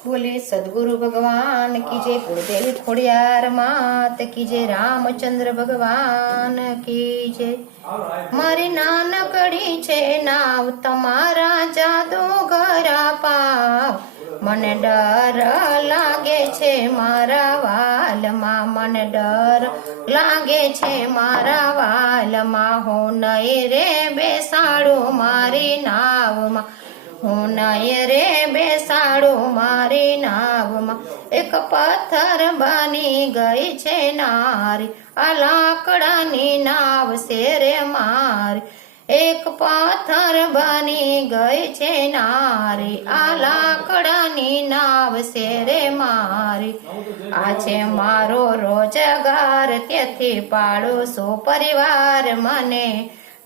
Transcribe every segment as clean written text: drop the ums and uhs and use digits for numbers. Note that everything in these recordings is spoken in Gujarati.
बोले सदगुरु भगवान की जय। गुरुदेव खोड़ियार मात की जय। रामचंद्र भगवान की जय। मारी नानकड़ी छे नाव तमारा जादूगरा पाव। મને ડર લાગે છે મારા વાલમાં, મને ડર લાગે છે મારા વાલમાં. હું નહીં રે બેસાડું મારી નાવમાં, હું નહીં રે બેસાડું મારી નાવમાં. એક પથ્થર બની ગઈ છે નારી, આ લાકડાની નાવ છે રે મારી. એક પથ્થર બની ગઈ છે નારી, આ લાકડાની નાવ છે રે મારી. આ છે મારો રોજગાર, તેથી પાડું છું પરિવાર. મને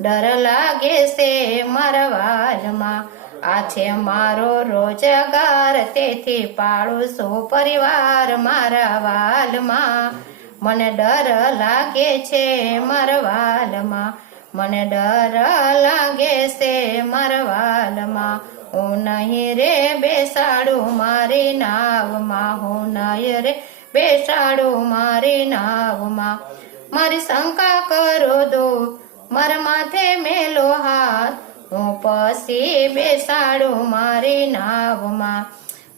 ડર લાગે છે મારા વાલમાં. આ છે મારો રોજગાર, તેથી પાડું છું પરિવાર મારા વાલમાં. મને ડર લાગે છે મારા વાલમાં, મને ડર લાગે છે મારા વાલમાં. હું નહીં રે બેસાડું મારી નાવમાં, હું નહીં રે બેસાડું મારી નાવમાં. મારી શંકા કરો દૂર, મારા માથે મેલો હાથ, હું પછી બેસાડું મારી નાવમાં.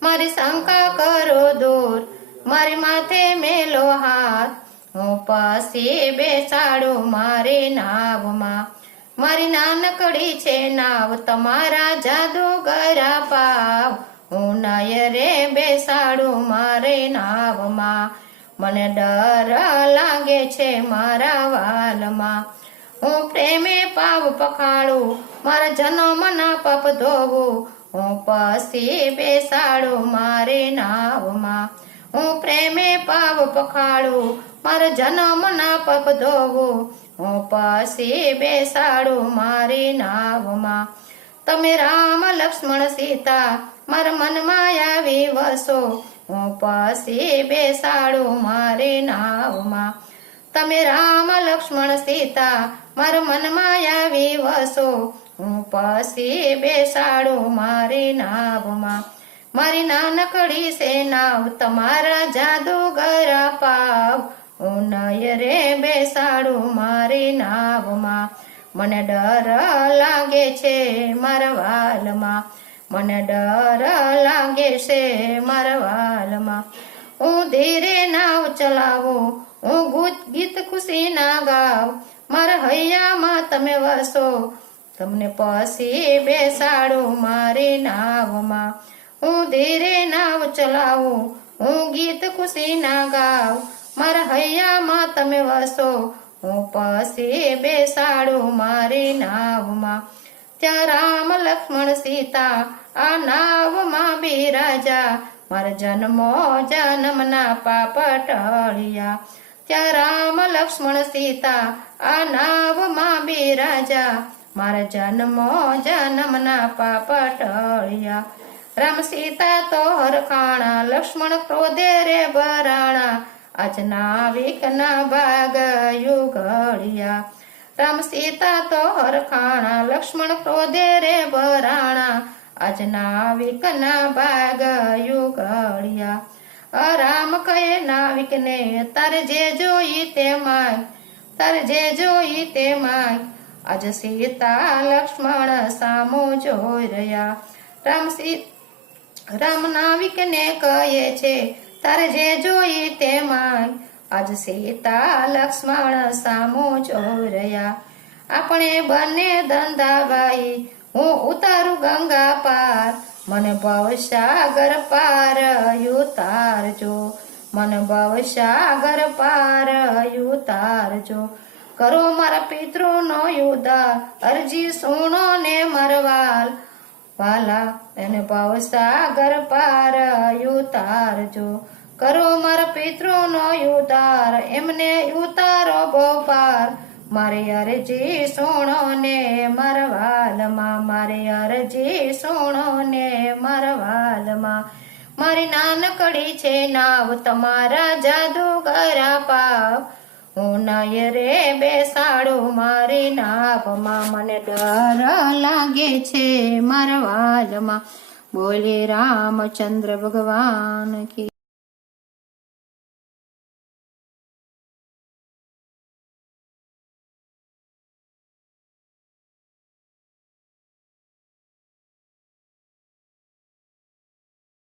મારી શંકા કરો દૂર, મારી માથે મેલો હાથ, હું પછી બેસાડું મારી નાવમાં. મારી નાનકડી છે નાવ તમારા જાદુગરા પાવ. હું નહીં રે બેસાડું મારી નાવમાં, મને ડર લાગે છે મારા વાલમાં. હું પ્રેમે પાવ પખાડું, મારા જન્મના પાપ ધોવું, હું પછી બેસાડું મારી નાવમાં. હું પ્રેમે પાવ પખાડું, મારા જન્મના પાપ ધોવું, હું પછી બેસાડું મારી નાવમાં. તમે રામ લક્ષ્મણ સીતા મારા મનમાં આવી વસો, હું પછી બેસાડું મારી નાવમાં. તમે રામ લક્ષ્મણ સીતા મારા મનમાં આવી વસો, હું પછી બેસાડું મારી નાવમાં. મારી નાનકડી છે નાવ તમારા જાદુગરા પાવ. હું નહીં રે બેસાડું મારી નાવમાં. મને ડર લાગે છે મારા વાલમાં, મને ડર લાગે છે મારા વાલમાં. હું ધીરે નાવ ચલાવું, હું ગીત ખુશી ના ગાવ, મારા હૈયામાં તમે વસો, તમને પછી બેસાડું મારી નાવમાં. હું ધીરે નાવ ચલાવું, હું ગીત ખુશી ના ગાવ, મારા હૈયામાં તમે વસો, હું પછી બેસાડું મારી નાવમાં. ત્યાં રામ લક્ષ્મણ સીતા આ નાવમાં બિરાજા, મારા જન્મો જન્મના પાપ ટળ્યા. ત્યાં રામ લક્ષ્મણ સીતા આ નાવમાં બિરાજા, મારા જન્મો જન્મના પાપ ટળ્યા. રામ સીતા તો હરખાણા, લક્ષ્મણ ક્રોધે રે ભરાણા, આજ નાવિકના ભાગ યુગળ્યા. રામ સીતા તો હરખાણા, લક્ષ્મણ ક્રોધે રે ભરાણા, આજ નાવિકના ભાગ યુગળ્યા. રામ કહે નાવિકને તારે જે જોઈ તે માંગ, તારે જે જોઈ તે માંગ, આજ સીતા લક્ષ્મણ સામો જોઈ રહ્યા. રામ નાવિકને કહે છે તારે જે જોઈ તે માંગ, આજ સીતા લક્ષ્મણ સામો જોઈ રહ્યા. આપણે બંને ધંધાભાઈ, હું ઉતારું ગંગા પાર, મને ભવસાગર પાર ઉતારજો, મને ભવસાગર પાર ઉતારજો. કરો મારા પિતૃનો ઉદ્ધાર, અરજી સુણો ને મરવાલ વાલા, એને ભવસાગર પાર ઉતારજો. કરો મારા પિતૃનો ઉદ્ધાર, એમને ઉતારો ભવપાર. મારી અરજી સુણો ને મારા વાલમાં, મારી અરજી સુણો ને મારા વાલમાં. મારી નાનકડી છે નાવ તમારા જાદુગરા પાવ, હું નહીં રે બેસાડું મારી નાવમાં. મને ડર લાગે છે મારા વાલમાં, બોલે રામચંદ્ર ભગવાન કી